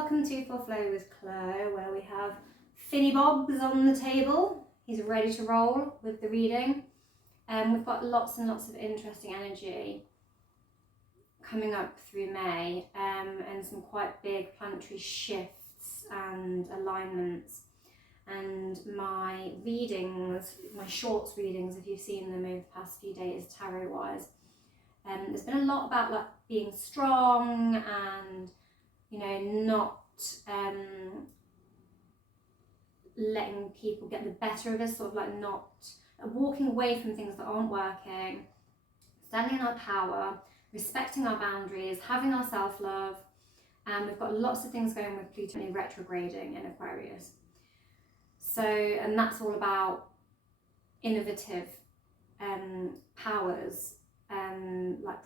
welcome to For Flow with Chloe, where we have Finny Bobs on the table. He's ready to roll with the reading. We've got lots and lots of interesting energy coming up through May, and some quite big planetary shifts and alignments. And my readings, my shorts readings, if you've seen them over the past few days tarot-wise, there's been a lot about like being strong and, you know, not letting people get the better of us, sort of like not walking away from things that aren't working, standing in our power, respecting our boundaries, having our self-love. And we've got lots of things going with Pluto retrograding in Aquarius. So, and that's all about innovative powers, like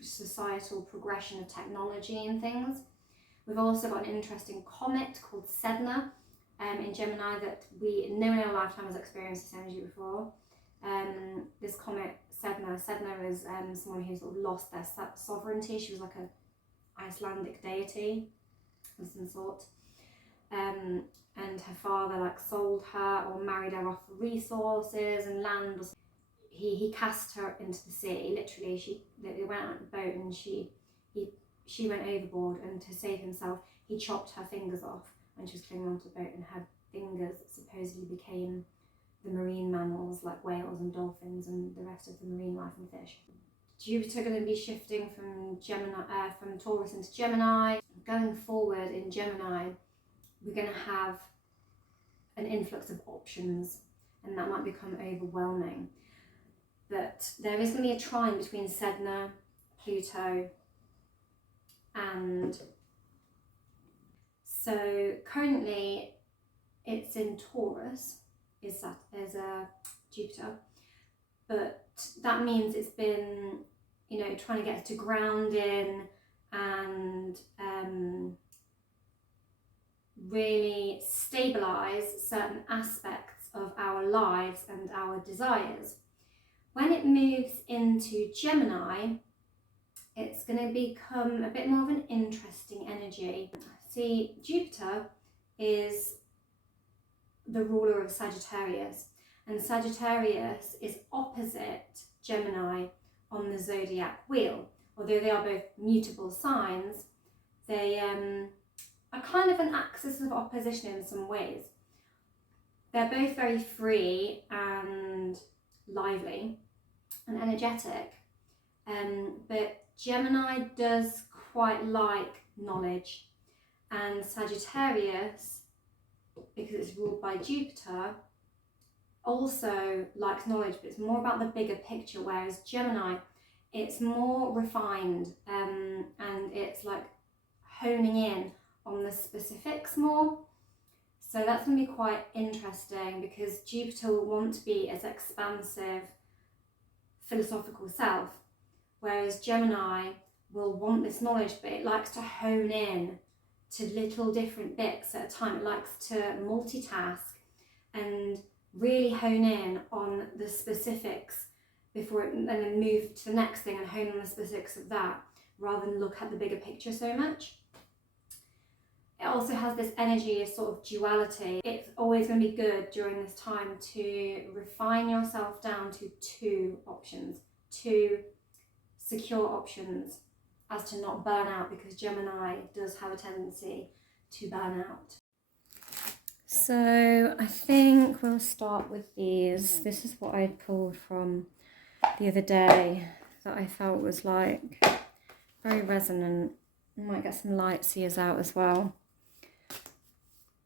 societal progression of technology and things. We've also got an interesting comet called Sedna in Gemini that no one in our lifetime has experienced this energy before. This comet, Sedna is someone who's sort of lost their sovereignty. She was like an Icelandic deity of some sort. And her father like sold her or married her off for resources and land. He cast her into the sea. Literally, they went out on the boat and she went overboard, and to save himself, he chopped her fingers off when she was clinging onto the boat, and her fingers supposedly became the marine mammals like whales and dolphins and the rest of the marine life and fish. Jupiter going to be shifting from from Taurus into Gemini. Going forward in Gemini, we're going to have an influx of options, and that might become overwhelming. But there is going to be a trine between Sedna, Pluto, and so currently it's in Taurus, is Jupiter, but that means it's been, you know, trying to get us to ground in and really stabilize certain aspects of our lives and our desires. When it moves into Gemini, it's going to become a bit more of an interesting energy. See, Jupiter is the ruler of Sagittarius, and Sagittarius is opposite Gemini on the zodiac wheel. Although they are both mutable signs, they are kind of an axis of opposition in some ways. They're both very free and lively and energetic, but Gemini does quite like knowledge, and Sagittarius, because it's ruled by Jupiter, also likes knowledge, but it's more about the bigger picture, whereas Gemini, it's more refined, and it's like honing in on the specifics more. So that's going to be quite interesting, because Jupiter will want to be as expansive, philosophical self, whereas Gemini will want this knowledge, but it likes to hone in to little different bits at a time. It likes to multitask and really hone in on the specifics and then move to the next thing and hone on the specifics of that, rather than look at the bigger picture so much. It also has this energy of sort of duality. It's always going to be good during this time to refine yourself down to two options, two secure options, as to not burn out, because Gemini does have a tendency to burn out. So I think we'll start with these. This is what I pulled from the other day that I felt was like very resonant. I might get some light seers out as well.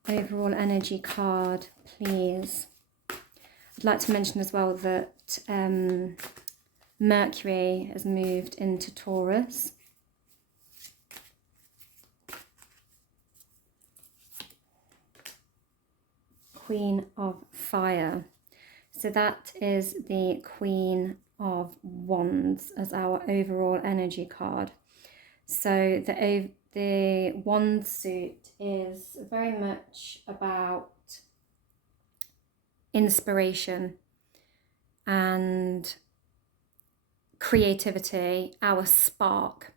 Overall energy card, please. I'd like to mention as well that Mercury has moved into Taurus. Queen of Fire. So that is the Queen of Wands as our overall energy card. So the Wand suit is very much about inspiration and creativity, our spark,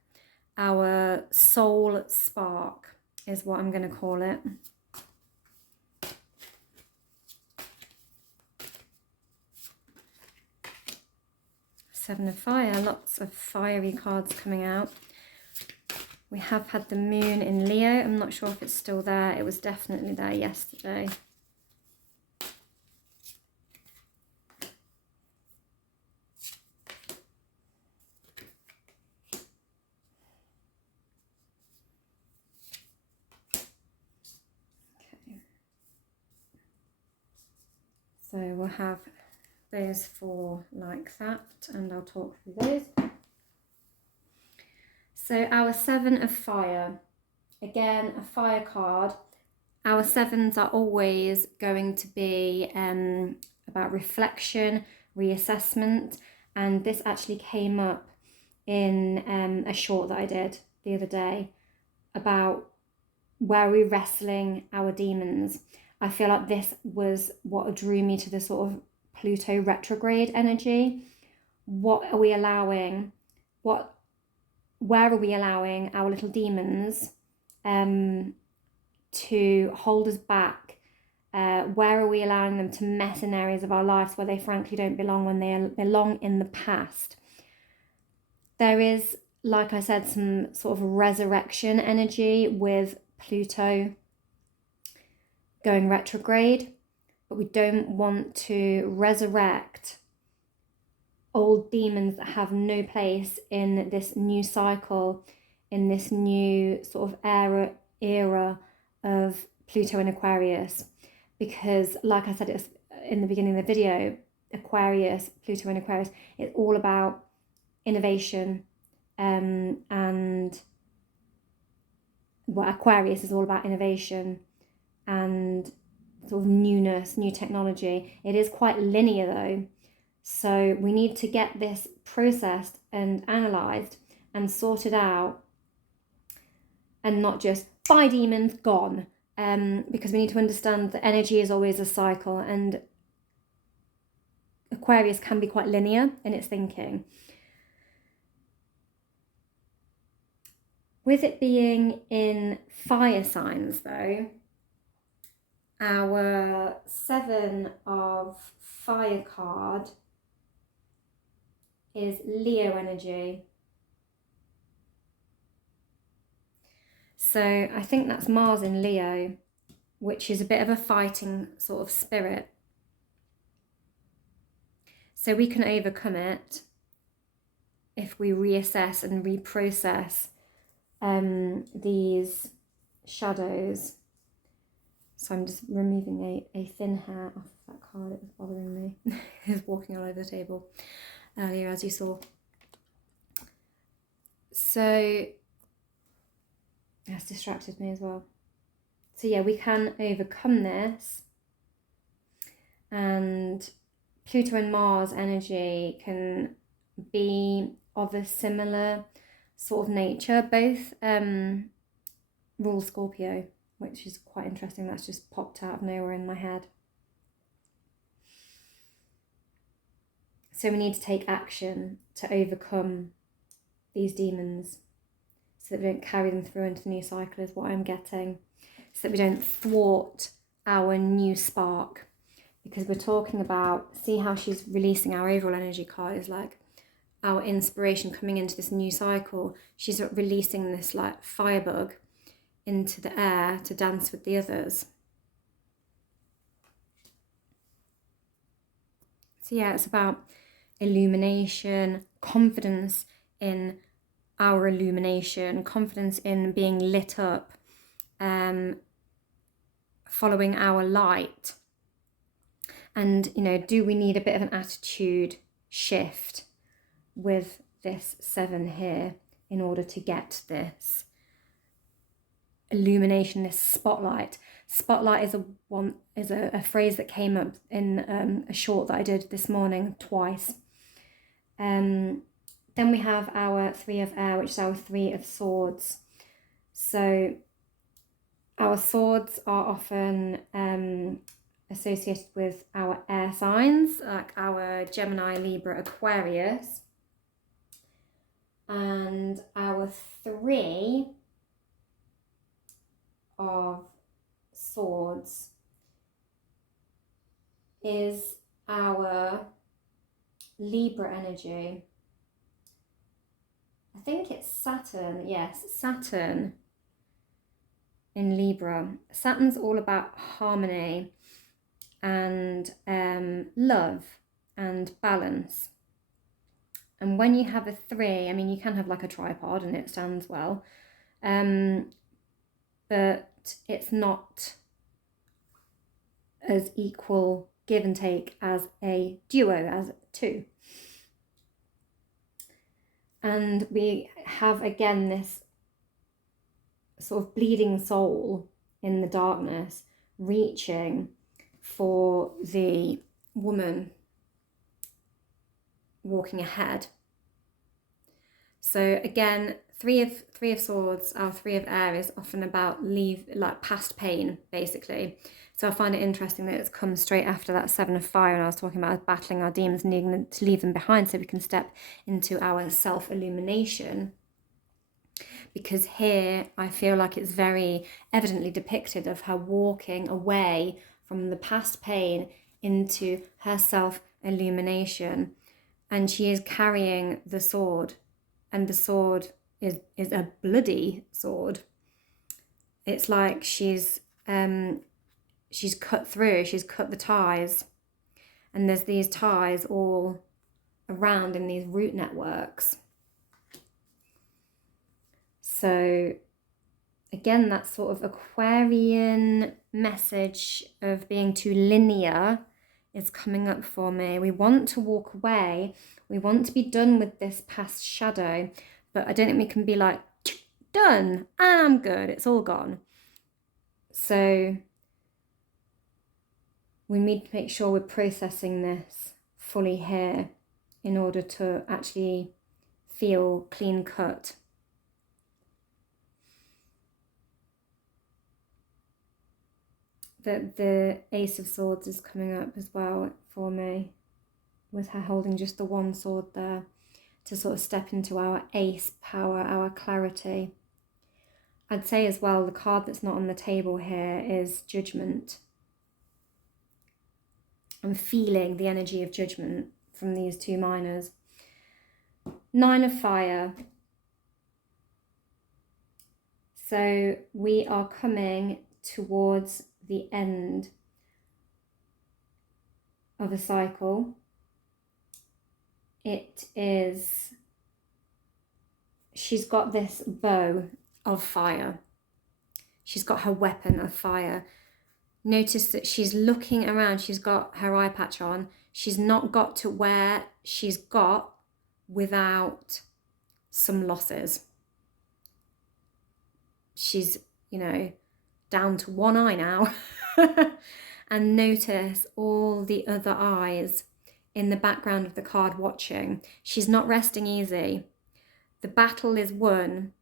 our soul spark, is what I'm going to call it. Seven of Fire, lots of fiery cards coming out. We have had the moon in Leo. I'm not sure if it's still there. It was definitely there yesterday. Okay. So we'll have those four like that, and I'll talk through those. So our Seven of Fire, again, a fire card. Our sevens are always going to be about reflection, reassessment, and this actually came up in a short that I did the other day about where we're wrestling our demons. I feel like this was what drew me to the sort of Pluto retrograde energy. What are we allowing? Where are we allowing our little demons to hold us back? Where are we allowing them to mess in areas of our lives where they frankly don't belong, when they belong in the past? There is, like I said, some sort of resurrection energy with Pluto going retrograde, but we don't want to resurrect old demons that have no place in this new cycle, in this new sort of era of Pluto and Aquarius. Because like I said, it's in the beginning of the video, Aquarius, Pluto and Aquarius, it's all about innovation, and well, Aquarius is all about innovation and sort of newness, new technology. It is quite linear though, so we need to get this processed and analysed and sorted out, and not just bye demons, gone, because we need to understand that energy is always a cycle, and Aquarius can be quite linear in its thinking. With it being in fire signs though, our Seven of Fire card is Leo energy. So I think that's Mars in Leo, which is a bit of a fighting sort of spirit. So we can overcome it if we reassess and reprocess these shadows. So I'm just removing a thin hair off of that card. It was bothering me. It was walking all over the table earlier, as you saw. So that's distracted me as well. So yeah, we can overcome this, and Pluto and Mars energy can be of a similar sort of nature. Both rule Scorpio, which is quite interesting. That's just popped out of nowhere in my head. So we need to take action to overcome these demons so that we don't carry them through into the new cycle, is what I'm getting, so that we don't thwart our new spark. Because we're talking about, see how she's releasing our overall energy card is like our inspiration coming into this new cycle. She's releasing this like firebug into the air to dance with the others. So yeah, it's about illumination, confidence in our illumination, confidence in being lit up, following our light. And, you know, do we need a bit of an attitude shift with this Seven here in order to get this illumination, this spotlight? Spotlight is a phrase that came up in a short that I did this morning twice. Then we have our Three of Air, which is our Three of Swords. So our swords are often associated with our air signs, like our Gemini, Libra, Aquarius. And our three of Swords is our Libra energy. I think it's Saturn, yes, Saturn in Libra. Saturn's all about harmony and love and balance. And when you have a 3, I mean, you can have like a tripod and it stands well, but it's not as equal give and take as a duo, as 2. And we have again this sort of bleeding soul in the darkness reaching for the woman walking ahead. So again, three of Swords, our 3 of Air, is often about past pain, basically. So I find it interesting that it's come straight after that 7 of Fire, and I was talking about battling our demons, needing to leave them behind so we can step into our self-illumination. Because here I feel like it's very evidently depicted of her walking away from the past pain into her self-illumination. And she is carrying the sword, and the sword is a bloody sword. It's like she's cut through, she's cut the ties, and there's these ties all around in these root networks. So again, that sort of Aquarian message of being too linear is coming up for me. We want to walk away. We want to be done with this past shadow, but I don't think we can be like, done, I'm good, it's all gone. So we need to make sure we're processing this fully here in order to actually feel clean cut. The Ace of Swords is coming up as well for me, with her holding just the one sword there, to sort of step into our ace power, our clarity. I'd say as well, the card that's not on the table here is Judgment. I'm feeling the energy of judgment from these 2 minors. 9 of Fire. So we are coming towards the end of a cycle. It is, she's got this bow of fire. She's got her weapon of fire. Notice that she's looking around. She's got her eye patch on. She's not got to where she's got without some losses. She's, down to one eye now. And notice all the other eyes in the background of the card watching. She's not resting easy. The battle is won,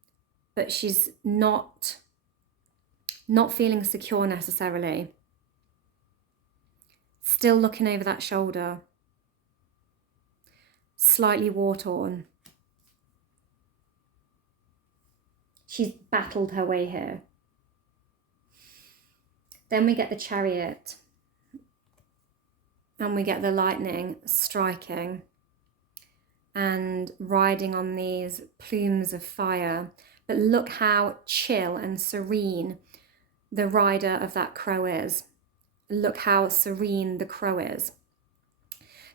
but she's not feeling secure necessarily. Still looking over that shoulder. Slightly war-torn. She's battled her way here. Then we get the Chariot. And we get the lightning striking and riding on these plumes of fire. But look how chill and serene the rider of that crow is. Look how serene the crow is.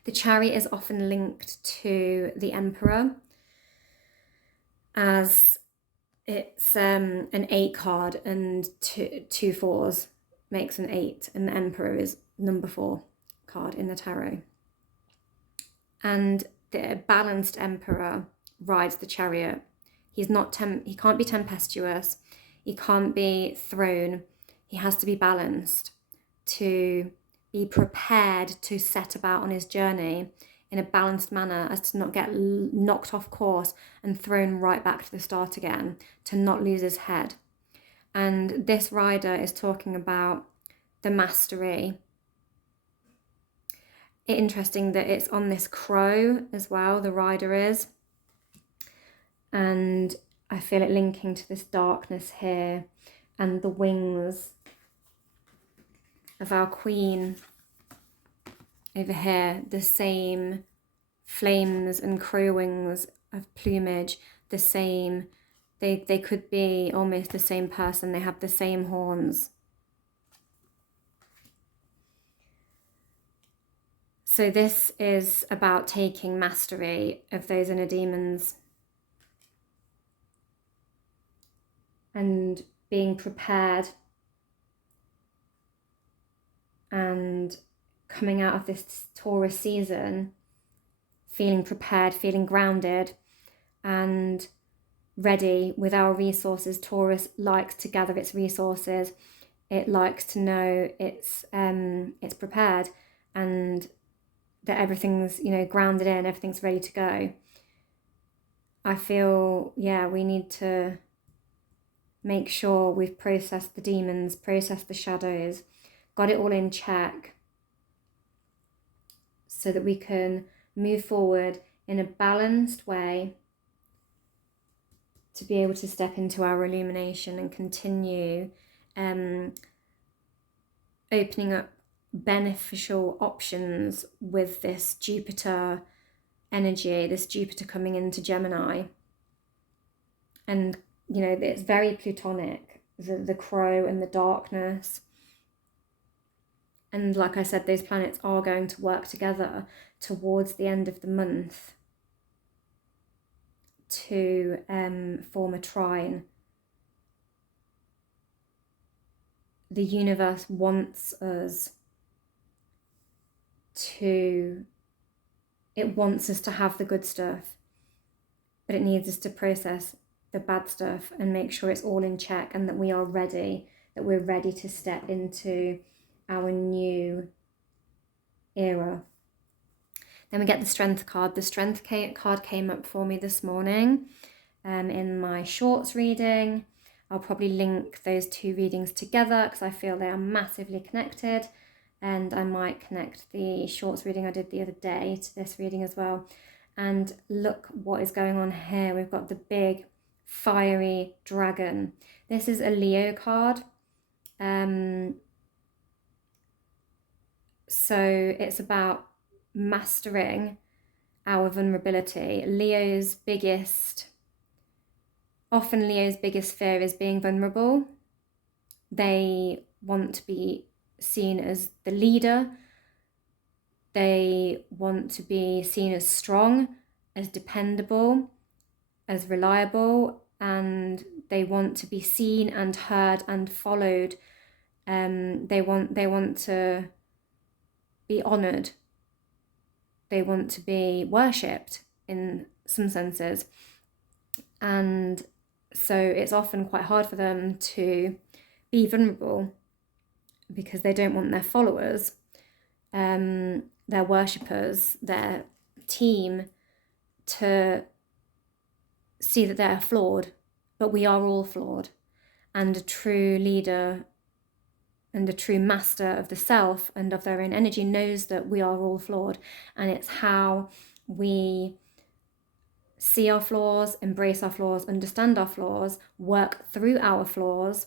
The Chariot is often linked to the Emperor, as it's an 8 card, and two 4s makes an 8, and the Emperor is number 4 card in the tarot. And the balanced Emperor rides the Chariot. He can't be tempestuous. He can't be thrown. He has to be balanced to be prepared to set about on his journey in a balanced manner, as to not get knocked off course and thrown right back to the start again, to not lose his head. And this rider is talking about the mastery. Interesting that it's on this crow as well, the rider is. And I feel it linking to this darkness here and the wings of our queen over here, the same flames and crow wings of plumage, the same, they could be almost the same person, they have the same horns. So this is about taking mastery of those inner demons and being prepared and coming out of this Taurus season feeling prepared, feeling grounded and ready with our resources. Taurus likes to gather its resources. It likes to know it's prepared and that everything's, you know, grounded in, everything's ready to go. I feel, yeah, we need to make sure we've processed the demons, processed the shadows, got it all in check so that we can move forward in a balanced way to be able to step into our illumination and continue opening up beneficial options with this Jupiter energy, this Jupiter coming into Gemini. And, you know, it's very Plutonic, the crow and the darkness. And like I said, those planets are going to work together towards the end of the month to form a trine. The universe wants us to have the good stuff, but it needs us to process the bad stuff and make sure it's all in check and that we are ready, that we're ready to step into our new era. Then we get the Strength card. The Strength card came up for me this morning in my shorts reading. I'll probably link those two readings together because I feel they are massively connected, and I might connect the shorts reading I did the other day to this reading as well. And look what is going on here. We've got the big fiery dragon. This is a Leo card. So it's about mastering our vulnerability. Often Leo's biggest fear is being vulnerable. They want to be seen as the leader. They want to be seen as strong, as dependable, as reliable, and they want to be seen and heard and followed. They want to be honoured. They want to be worshipped in some senses. And so it's often quite hard for them to be vulnerable because they don't want their followers, their worshippers, their team to see that they're flawed. But we are all flawed. And a true leader and a true master of the self and of their own energy knows that we are all flawed. And it's how we see our flaws, embrace our flaws, understand our flaws, work through our flaws,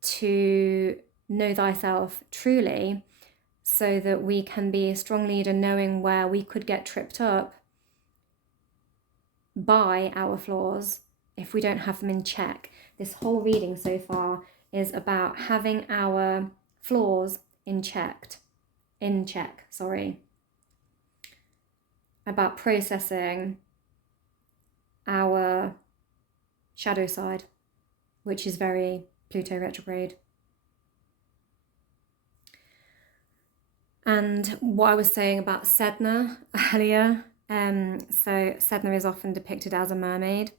to know thyself truly, so that we can be a strong leader, knowing where we could get tripped up by our flaws if we don't have them in check. This whole reading so far is about having our flaws in check, about processing our shadow side, which is very Pluto retrograde. And what I was saying about Sedna earlier, so Sedna is often depicted as a mermaid,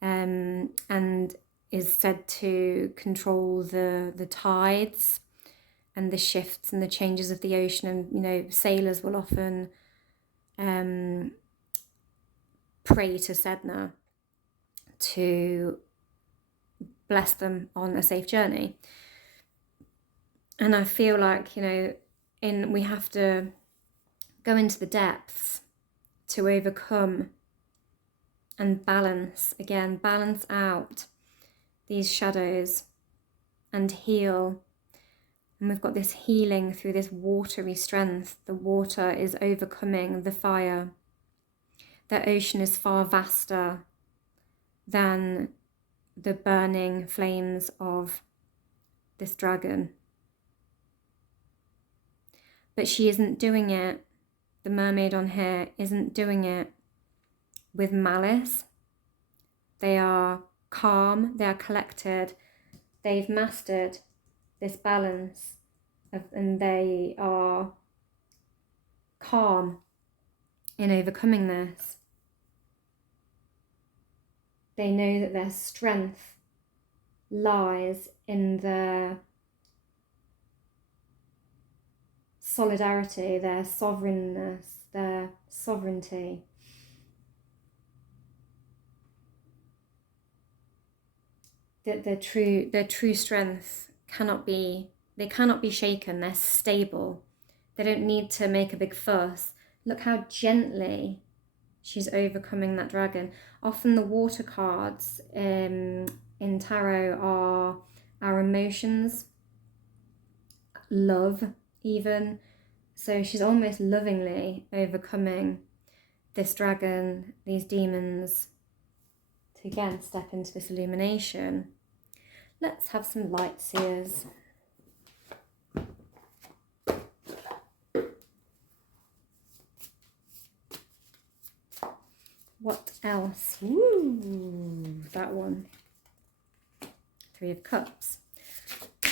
and is said to control the tides and the shifts and the changes of the ocean. And, you know, sailors will often pray to Sedna to bless them on a safe journey. And I feel like, you know, we have to go into the depths to overcome and balance out these shadows and heal. And we've got this healing through this watery strength. The water is overcoming the fire. The ocean is far vaster than the burning flames of this dragon. But she isn't doing it, the mermaid on here isn't doing it with malice. They are calm, they are collected, they've mastered this balance and they are calm in overcoming this. They know that their strength lies in their solidarity, their sovereignness, their sovereignty. That their true strength cannot be shaken. They're stable. They don't need to make a big fuss. Look how gently she's overcoming that dragon. Often the water cards in tarot are our emotions, love even. So she's almost lovingly overcoming this dragon, these demons, to again step into this illumination. Let's have some light seers. What else? Woo, that one. 3 of Cups.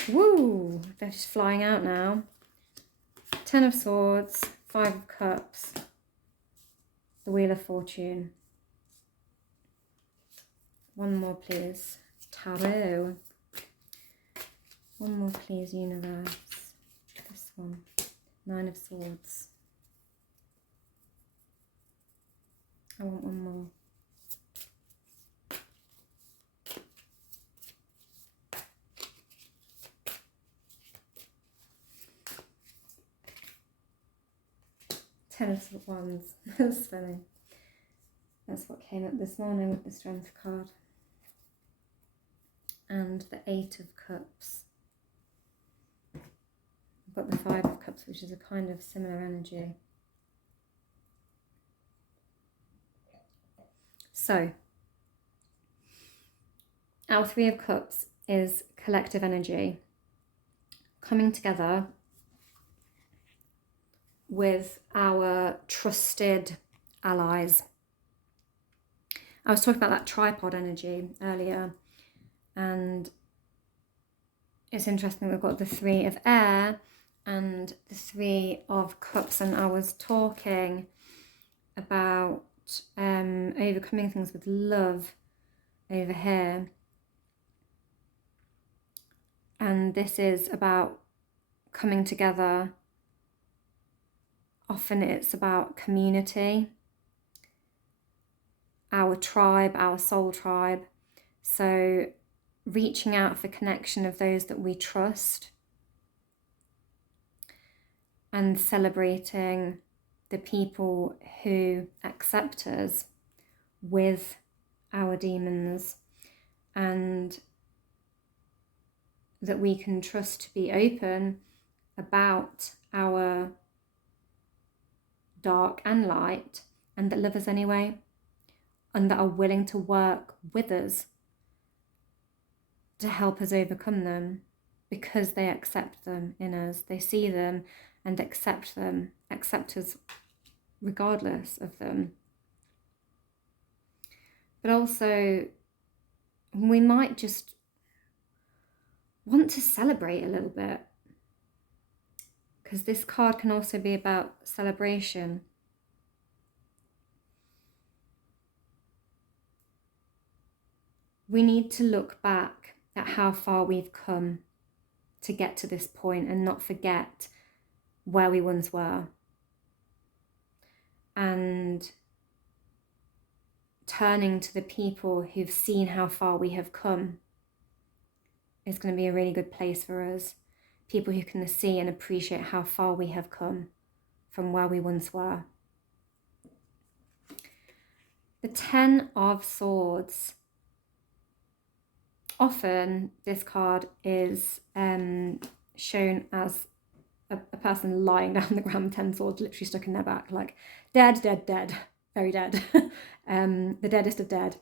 Woo, they're just flying out now. 10 of Swords, 5 of Cups, the Wheel of Fortune. One more, please. Tarot. One more, please, Universe. This one. 9 of Swords. I want one more. Ten of Wands. That's funny. That's what came up this morning with the Strength card. And the 8 of Cups. I've got the 5 of Cups, which is a kind of similar energy. So, our 3 of Cups is collective energy coming together with our trusted allies. I was talking about that tripod energy earlier, and it's interesting we've got the 3 of Air and the 3 of Cups, and I was talking about overcoming things with love over here, and this is about coming together. Often it's about community, our tribe, our soul tribe. So reaching out for connection of those that we trust and celebrating the people who accept us with our demons, and that we can trust to be open about our dark and light, and that love us anyway, and that are willing to work with us to help us overcome them, because they accept them in us. They see them and accept them, accept us regardless of them. But also, we might just want to celebrate a little bit, because this card can also be about celebration. We need to look back at how far we've come to get to this point and not forget where we once were. And turning to the people who've seen how far we have come is going to be a really good place for us. People who can see and appreciate how far we have come from where we once were. The 10 of Swords. often this card is shown as a person lying down on the ground, 10 swords literally stuck in their back, like dead, dead, dead, very dead, the deadest of dead.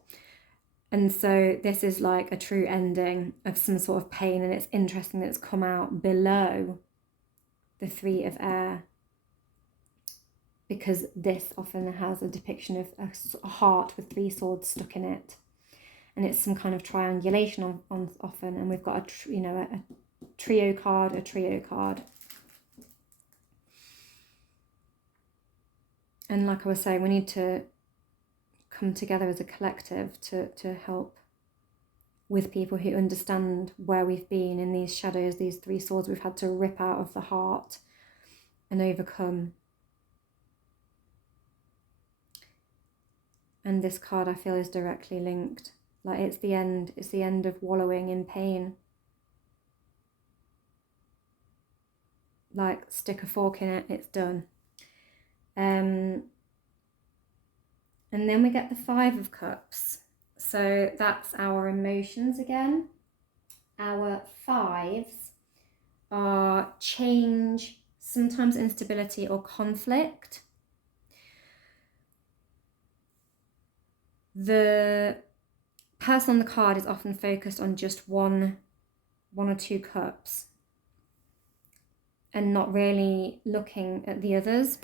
And so this is like a true ending of some sort of pain, and it's interesting that it's come out below the 3 of air, because this often has a depiction of a heart with 3 swords stuck in it, and it's some kind of triangulation on often. And we've got a trio card, a trio card. And like I was saying, we need to come together as a collective to help with people who understand where we've been in these shadows, these 3 swords we've had to rip out of the heart and overcome. And this card, I feel, is directly linked. Like it's the end of wallowing in pain. Like stick a fork in it, it's done. And then we get the 5 of Cups. So that's our emotions again. Our 5s are change, sometimes instability or conflict. The person on the card is often focused on just one or 2 cups and not really looking at the others.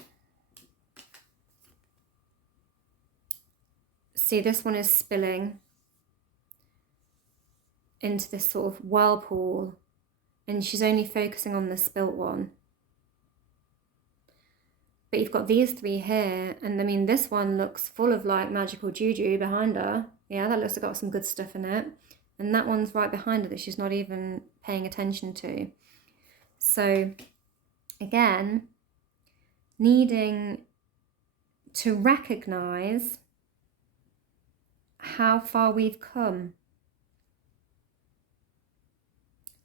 See, this one is spilling into this sort of whirlpool, and she's only focusing on the spilt one. But you've got these 3 here, and I mean, this one looks full of like magical juju behind her. Yeah, that looks like got some good stuff in it. And that one's right behind her that she's not even paying attention to. So again, needing to recognize how far we've come.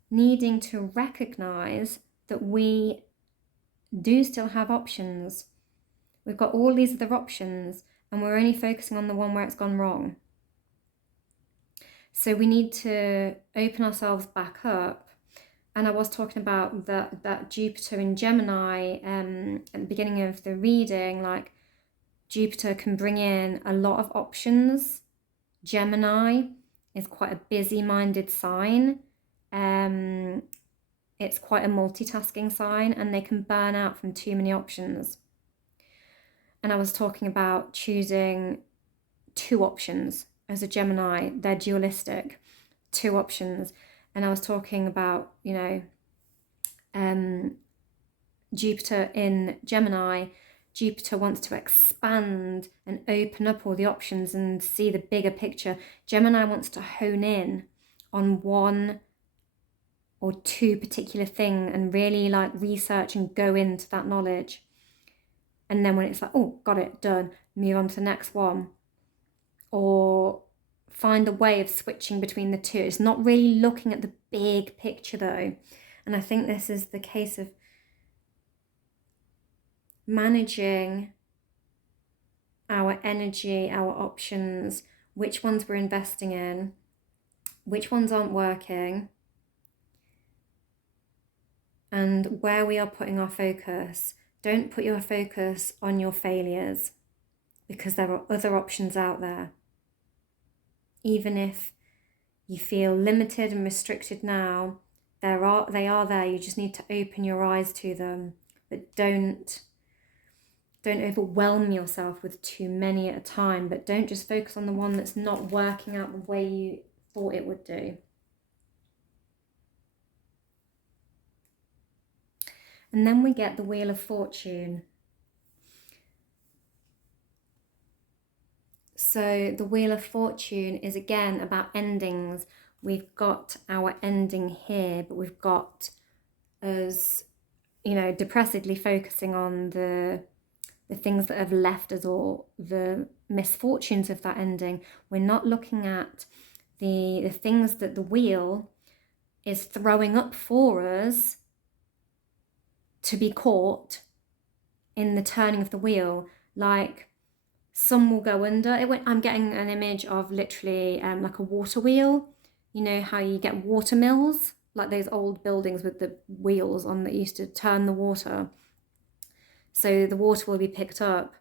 Needing to recognize that we do still have options. We've got all these other options, and we're only focusing on the one where it's gone wrong. So we need to open ourselves back up. And I was talking about that Jupiter in Gemini at the beginning of the reading, like Jupiter can bring in a lot of options. Gemini is quite a busy-minded sign. It's quite a multitasking sign, and they can burn out from too many options. And I was talking about choosing 2 options as a Gemini. They're dualistic, 2 options. And I was talking about, Jupiter in Gemini. Jupiter wants to expand and open up all the options and see the bigger picture. Gemini wants to hone in on 1 or 2 particular thing and really like research and go into that knowledge. And then when it's like, oh, got it, done, move on to the next one. Or find a way of switching between the 2. It's not really looking at the big picture though. And I think this is the case of managing our energy, our options, which ones we're investing in, which ones aren't working, and where we are putting our focus. Don't put your focus on your failures, because there are other options out there. Even if you feel limited and restricted now, they are there. You just need to open your eyes to them. But don't overwhelm yourself with too many at a time. But don't just focus on the one that's not working out the way you thought it would do. And then we get the Wheel of Fortune. So the Wheel of Fortune is again about endings. We've got our ending here, but we've got us, depressedly focusing on the things that have left us, or the misfortunes of that ending. We're not looking at the things that the wheel is throwing up for us to be caught in the turning of the wheel. Like, some will go under. I'm getting an image of literally like a water wheel, you know how you get water mills, like those old buildings with the wheels on that used to turn the water. So the water will be picked up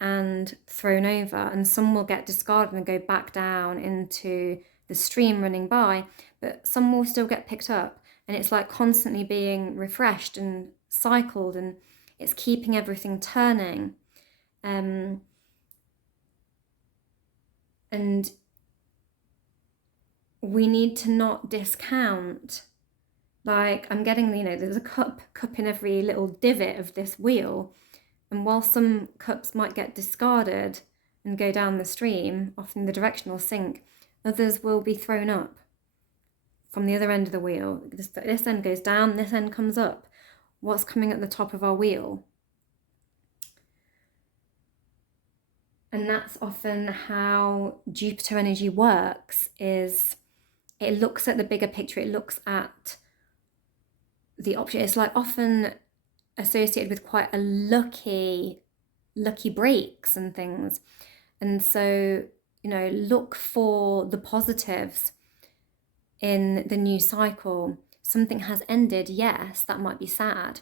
and thrown over, and some will get discarded and go back down into the stream running by, but some will still get picked up, and it's like constantly being refreshed and cycled, and it's keeping everything turning. And we need to not discount, like I'm getting, you know, there's a cup in every little divot of this wheel, and while some cups might get discarded and go down the stream, off in the directional sink, others will be thrown up from the other end of the wheel. This end goes down, this end comes up. What's coming at the top of our wheel? And that's often how Jupiter energy works, is it looks at the bigger picture, it looks at the option. It's like often associated with quite a lucky breaks and things. And so, you know, look for the positives in the new cycle. Something has ended, yes, that might be sad.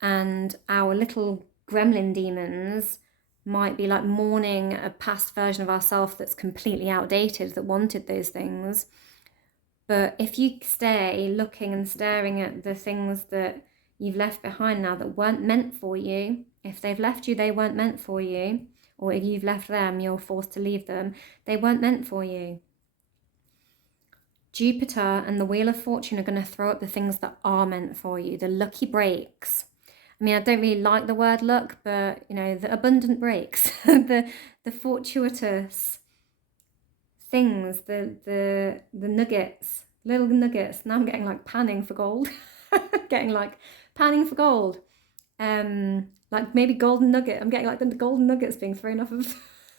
And our little gremlin demons might be like mourning a past version of ourselves that's completely outdated, that wanted those things. But if you stay looking and staring at the things that you've left behind now that weren't meant for you, if they've left you, they weren't meant for you, or if you've left them, you're forced to leave them, they weren't meant for you. Jupiter and the Wheel of Fortune are going to throw up the things that are meant for you, the lucky breaks. I mean, I don't really like the word luck, but, you know, the abundant breaks, the fortuitous things, the nuggets, little nuggets. Now I'm getting like panning for gold. Getting like panning for gold. Like maybe golden nugget. I'm getting like the golden nuggets being thrown off of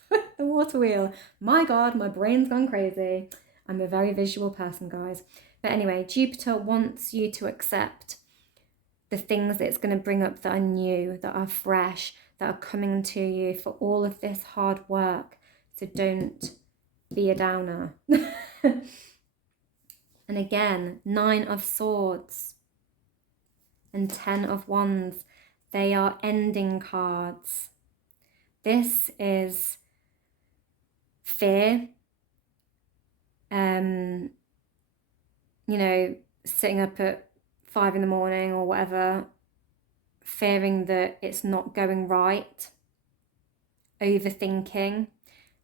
the water wheel. My God, my brain's gone crazy. I'm a very visual person, guys. But anyway, Jupiter wants you to accept the things that it's going to bring up that are new, that are fresh, that are coming to you for all of this hard work. So don't be a downer. And again, 9 of Swords and 10 of Wands. They are ending cards. This is fear. You know, sitting up at 5 in the morning or whatever, fearing that it's not going right, overthinking.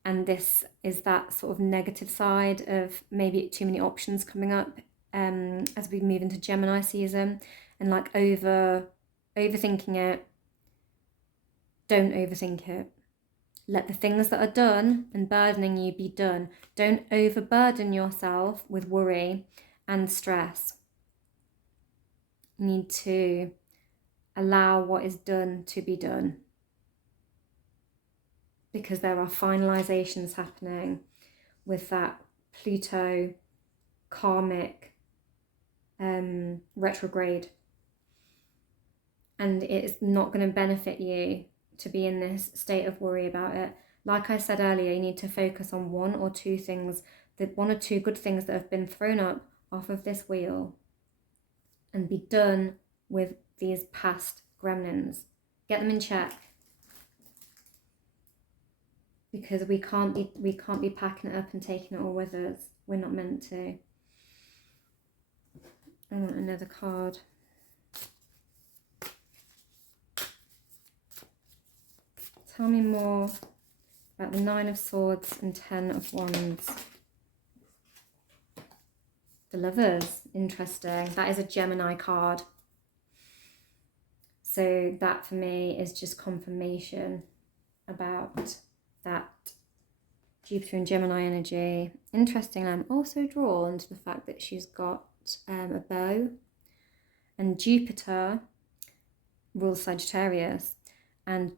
And this is that sort of negative side of maybe too many options coming up as we move into Gemini season, and like overthinking it. Don't overthink it. Let the things that are done and burdening you be done. Don't overburden yourself with worry and stress. You need to allow what is done to be done, because there are finalizations happening with that Pluto karmic retrograde, and it's not going to benefit you to be in this state of worry about it. Like I said earlier, you need to focus on 1 or 2 things, the 1 or 2 good things that have been thrown up off of this wheel, and be done with these past gremlins. Get them in check, because we can't be packing it up and taking it all with us. We're not meant to. I want another card. Tell me more about the 9 of Swords and 10 of Wands. The Lovers, interesting. That is a Gemini card. So that for me is just confirmation about that Jupiter and Gemini energy. Interesting, I'm also drawn to the fact that she's got a bow, and Jupiter rules Sagittarius, and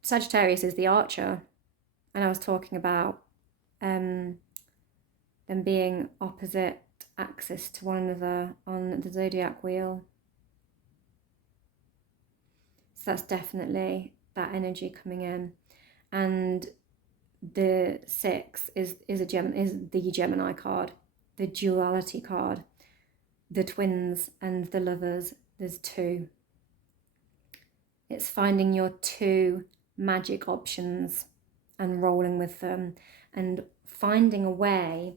Sagittarius is the archer, and I was talking about them being opposite axis to one another on the zodiac wheel. So that's definitely that energy coming in. And the 6 is the Gemini card. the duality card, the twins and the lovers. There's two. It's finding your two magic options and rolling with them and finding a way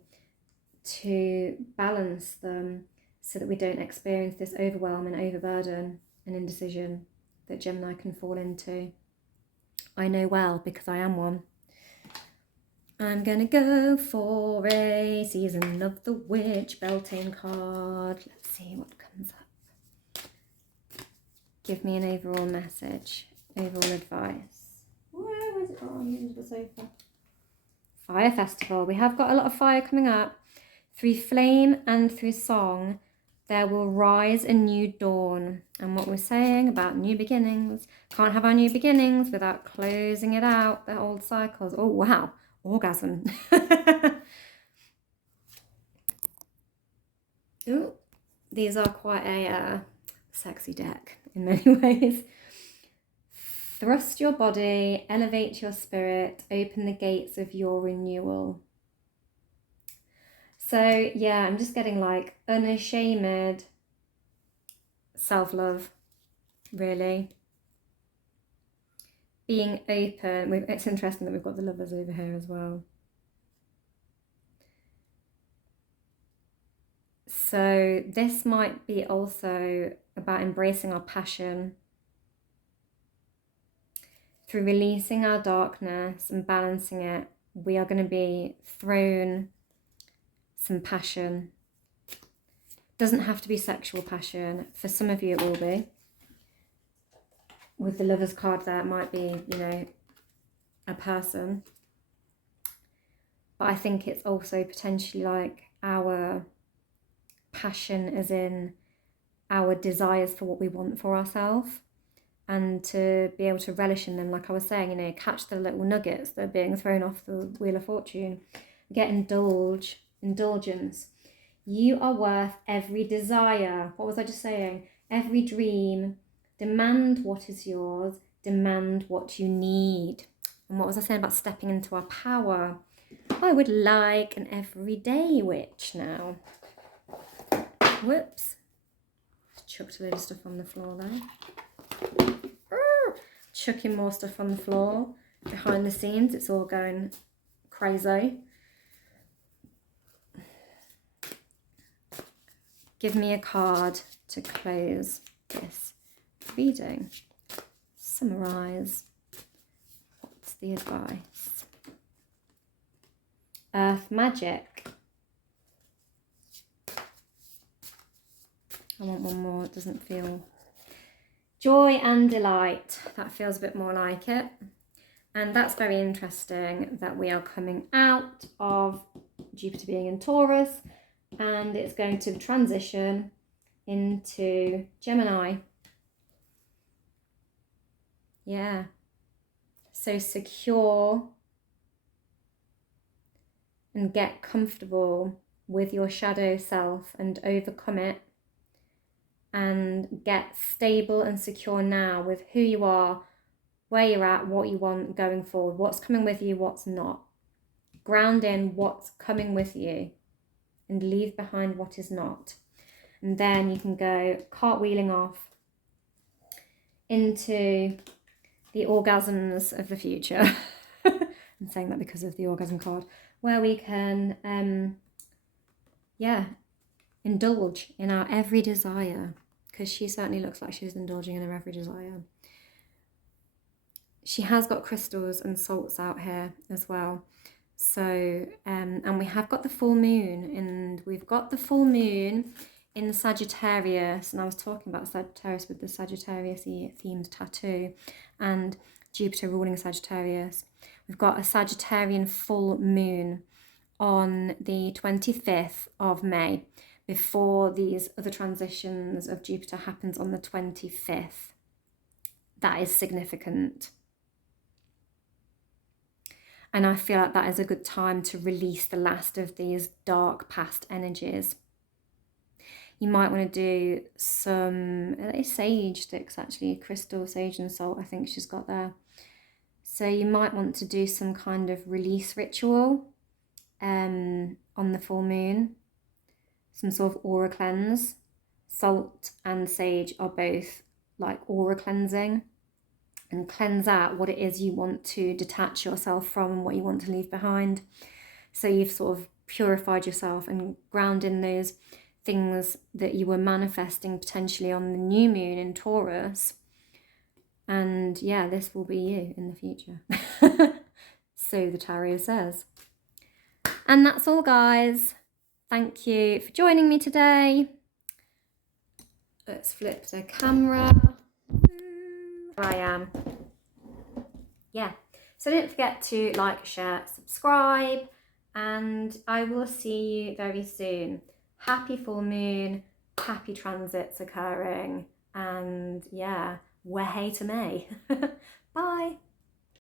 to balance them so that we don't experience this overwhelm and overburden and indecision that Gemini can fall into. I know well because I am one. I'm gonna go for a Season of the Witch Beltane card. Let's see what comes up. Give me an overall message, overall advice. Where is it? Oh, I'm under the sofa. Fire Festival. We have got a lot of fire coming up. Through flame and through song, there will rise a new dawn. And what we're saying about new beginnings, can't have our new beginnings without closing it out, the old cycles. Oh, wow. Orgasm. Ooh, these are quite a sexy deck in many ways. Thrust your body, elevate your spirit, open the gates of your renewal. So yeah, I'm just getting like unashamed self-love, really. Being open. It's interesting that we've got the lovers over here as well. So this might be also about embracing our passion. Through releasing our darkness and balancing it, we are going to be thrown some passion. Doesn't have to be sexual passion. For some of you it will be. With the Lovers card there, it might be, you know, a person. But I think it's also potentially like our passion as in our desires for what we want for ourselves. And to be able to relish in them, like I was saying, you know, catch the little nuggets that are being thrown off the Wheel of Fortune. Get indulgence. You are worth every desire. What was I just saying? Every dream. Demand what is yours. Demand what you need. And what was I saying about stepping into our power? I would like an everyday witch now. Whoops. Chucked a load of stuff on the floor there. Chucking more stuff on the floor. Behind the scenes, it's all going crazy. Give me a card to close this reading. Summarize. What's the advice? Earth magic. I want one more. It doesn't feel... Joy and delight. That feels a bit more like it. And that's very interesting that we are coming out of Jupiter being in Taurus and it's going to transition into Gemini. Yeah. So secure and get comfortable with your shadow self and overcome it. And get stable and secure now with who you are, where you're at, what you want going forward, what's coming with you, what's not. Ground in what's coming with you and leave behind what is not. And then you can go cartwheeling off into the orgasms of the future. I'm saying that because of the orgasm card, where we can, indulge in our every desire, because she certainly looks like she's indulging in her every desire. She has got crystals and salts out here as well. So, and we have got the full moon, and we've got the full moon in Sagittarius, and I was talking about Sagittarius with the Sagittarius-y themed tattoo, and Jupiter ruling Sagittarius. We've got a Sagittarian full moon on the 25th of May, before these other transitions of Jupiter happens on the 25th. That is significant. And I feel like that is a good time to release the last of these dark past energies. You might want to do some sage sticks, actually, crystal, sage and salt, I think she's got there. So you might want to do some kind of release ritual on the full moon. some sort of aura cleanse. Salt and sage are both like aura cleansing, and cleanse out what it is you want to detach yourself from and what you want to leave behind. So you've sort of purified yourself and ground in those things that you were manifesting potentially on the new moon in Taurus. And yeah, this will be you in the future. So the tarot says. And that's all, guys. Thank you for joining me today. Let's flip the camera. I am. Yeah. So don't forget to like, share, subscribe, and I will see you very soon. Happy full moon, happy transits occurring, and yeah, we're hey to May. Bye.